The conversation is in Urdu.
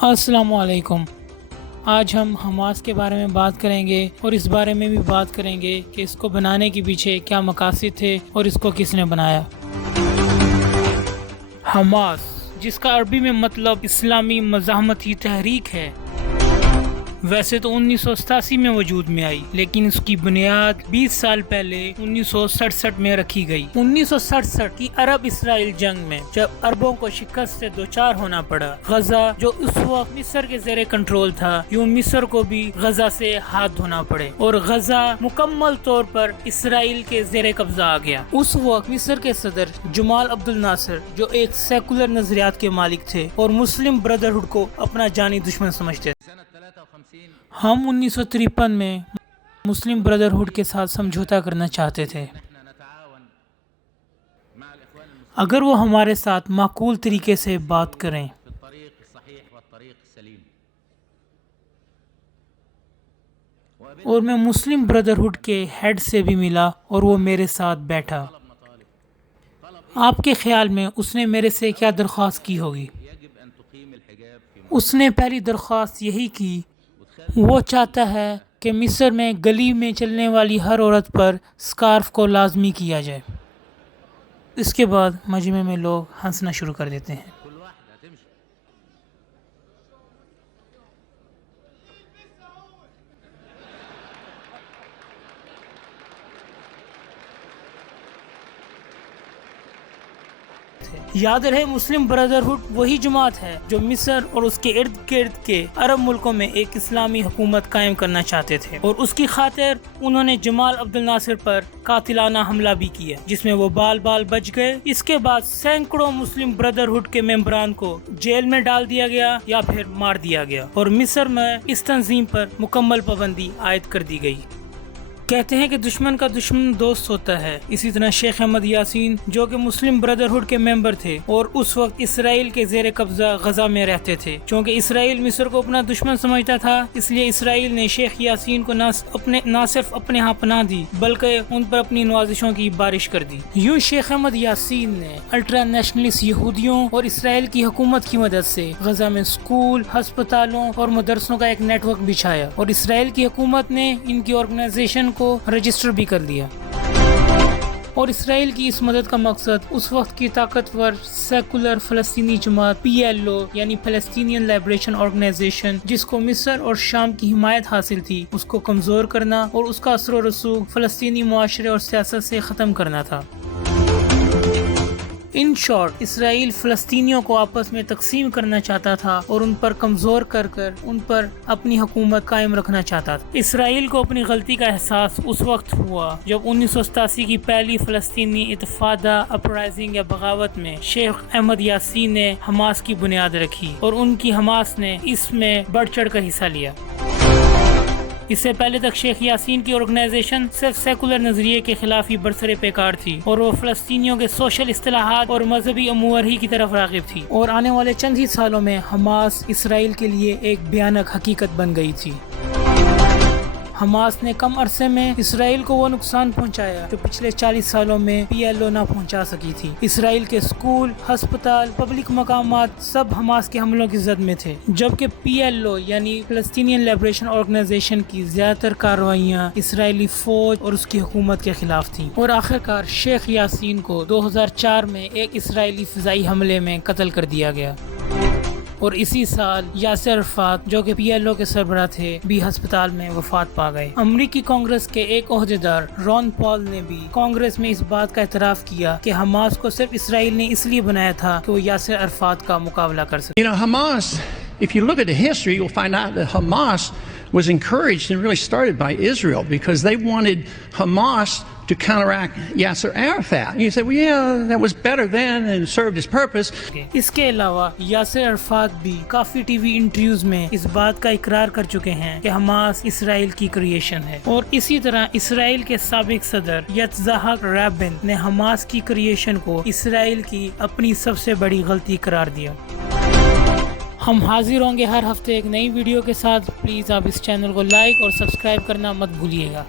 السلام علیکم۔ آج ہم حماس کے بارے میں بات کریں گے اور اس بارے میں بھی بات کریں گے کہ اس کو بنانے کے پیچھے کیا مقاصد تھے اور اس کو کس نے بنایا۔ حماس، جس کا عربی میں مطلب اسلامی مزاحمتی تحریک ہے، ویسے تو 1987 میں وجود میں آئی، لیکن اس کی بنیاد 20 سال پہلے 1967 میں رکھی گئی۔ 1967 کی عرب اسرائیل جنگ میں جب عربوں کو شکست سے دوچار ہونا پڑا، غزہ جو اس وقت مصر کے زیر کنٹرول تھا، یوں مصر کو بھی غزہ سے ہاتھ دھونا پڑے اور غزہ مکمل طور پر اسرائیل کے زیر قبضہ آ گیا۔ اس وقت مصر کے صدر جمال عبد الناصر، جو ایک سیکولر نظریات کے مالک تھے اور مسلم بردرہڈ کو اپنا جانی دشمن سمجھتے تھے، ہم 1953 میں مسلم بردرہڈ کے ساتھ سمجھوتا کرنا چاہتے تھے اگر وہ ہمارے ساتھ معقول طریقے سے بات کریں۔ اور میں مسلم بردرہڈ کے ہیڈ سے بھی ملا اور وہ میرے ساتھ بیٹھا۔ آپ کے خیال میں اس نے میرے سے کیا درخواست کی ہوگی؟ اس نے پہلی درخواست یہی کی، وہ چاہتا ہے کہ مصر میں گلی میں چلنے والی ہر عورت پر سکارف کو لازمی کیا جائے۔ اس کے بعد مجمع میں لوگ ہنسنا شروع کر دیتے ہیں۔ یاد رہے، مسلم بردرہڈ وہی جماعت ہے جو مصر اور اس کے ارد گرد کے عرب ملکوں میں ایک اسلامی حکومت قائم کرنا چاہتے تھے، اور اس کی خاطر انہوں نے جمال عبد الناصر پر قاتلانہ حملہ بھی کیا، جس میں وہ بال بچ گئے۔ اس کے بعد سینکڑوں مسلم بردرہڈ کے ممبران کو جیل میں ڈال دیا گیا یا پھر مار دیا گیا، اور مصر میں اس تنظیم پر مکمل پابندی عائد کر دی گئی۔ کہتے ہیں کہ دشمن کا دشمن دوست ہوتا ہے۔ اسی طرح شیخ احمد یاسین، جو کہ مسلم بردرہڈ کے ممبر تھے اور اس وقت اسرائیل کے زیر قبضہ غزہ میں رہتے تھے، چونکہ اسرائیل مصر کو اپنا دشمن سمجھتا تھا، اس لیے اسرائیل نے شیخ یاسین کو نہ صرف اپنے ہاں پناہ دی بلکہ ان پر اپنی نوازشوں کی بارش کر دی۔ یوں شیخ احمد یاسین نے الٹرا نیشنلسٹ یہودیوں اور اسرائیل کی حکومت کی مدد سے غزہ میں اسکول، ہسپتالوں اور مدرسوں کا ایک نیٹ ورک بچھایا، اور اسرائیل کی حکومت نے ان کی آرگنائزیشن کو رجسٹر بھی کر دیا۔ اور اسرائیل کی اس مدد کا مقصد اس وقت کی طاقتور سیکولر فلسطینی جماعت PLO یعنی فلسطینین لائبریشن آرگنائزیشن، جس کو مصر اور شام کی حمایت حاصل تھی، اس کو کمزور کرنا اور اس کا اثر و رسوخ فلسطینی معاشرے اور سیاست سے ختم کرنا تھا۔ ان شارٹ، اسرائیل فلسطینیوں کو آپس میں تقسیم کرنا چاہتا تھا اور ان پر کمزور کر ان پر اپنی حکومت قائم رکھنا چاہتا تھا۔ اسرائیل کو اپنی غلطی کا احساس اس وقت ہوا جب 1987 کی پہلی فلسطینی انتفاضہ اپرائزنگ یا بغاوت میں شیخ احمد یاسین نے حماس کی بنیاد رکھی، اور ان کی حماس نے اس میں بڑھ چڑھ کر حصہ لیا۔ اس سے پہلے تک شیخ یاسین کی آرگنائزیشن صرف سیکولر نظریے کے خلاف ہی برسر پیکار تھی، اور وہ فلسطینیوں کے سوشل اصطلاحات اور مذہبی امور ہی کی طرف راغب تھی، اور آنے والے چند ہی سالوں میں حماس اسرائیل کے لیے ایک بھیانک حقیقت بن گئی تھی۔ حماس نے کم عرصے میں اسرائیل کو وہ نقصان پہنچایا جو پچھلے 40 سالوں میں PLO نہ پہنچا سکی تھی۔ اسرائیل کے اسکول، ہسپتال، پبلک مقامات سب حماس کے حملوں کی زد میں تھے، جبکہ PLO یعنی فلسطینین لائبریشن آرگنائزیشن کی زیادہ تر کارروائیاں اسرائیلی فوج اور اس کی حکومت کے خلاف تھیں، اور آخرکار شیخ یاسین کو 2004 میں ایک اسرائیلی فضائی حملے میں قتل کر دیا گیا، اور اسی سال یاسر عرفات، جو کہ PLO کے سربراہ تھے، بھی ہسپتال میں وفات پا گئے۔ امریکی کانگریس کے ایک عہدیدار رون پال نے بھی کانگریس میں اس بات کا اعتراف کیا کہ حماس کو صرف اسرائیل نے اس لیے بنایا تھا کہ وہ یاسر عرفات کا مقابلہ کر سکے۔ Hamas, if you look at the history, you'll find out that Hamas was encouraged and really started by Israel because they wanted Hamas to counteract Yasser Arafat. And you say, well, yeah, that was better then and served its purpose. اس کے علاوہ یاسر عرفات بھی کافی ٹی وی انٹرویوز میں اس بات کا اقرار کر چکے ہیں کہ حماس اسرائیل کی کریشن ہے، اور اسی طرح اسرائیل کے سابق صدر یتزہاک رابن نے حماس کی کریشن کو اسرائیل کی اپنی سب سے بڑی غلطی قرار دیا۔ ہم حاضر ہوں گے ہر ہفتے ایک نئی ویڈیو کے ساتھ۔ پلیز آپ اس چینل کو لائک اور سبسکرائب کرنا مت بھولیے گا۔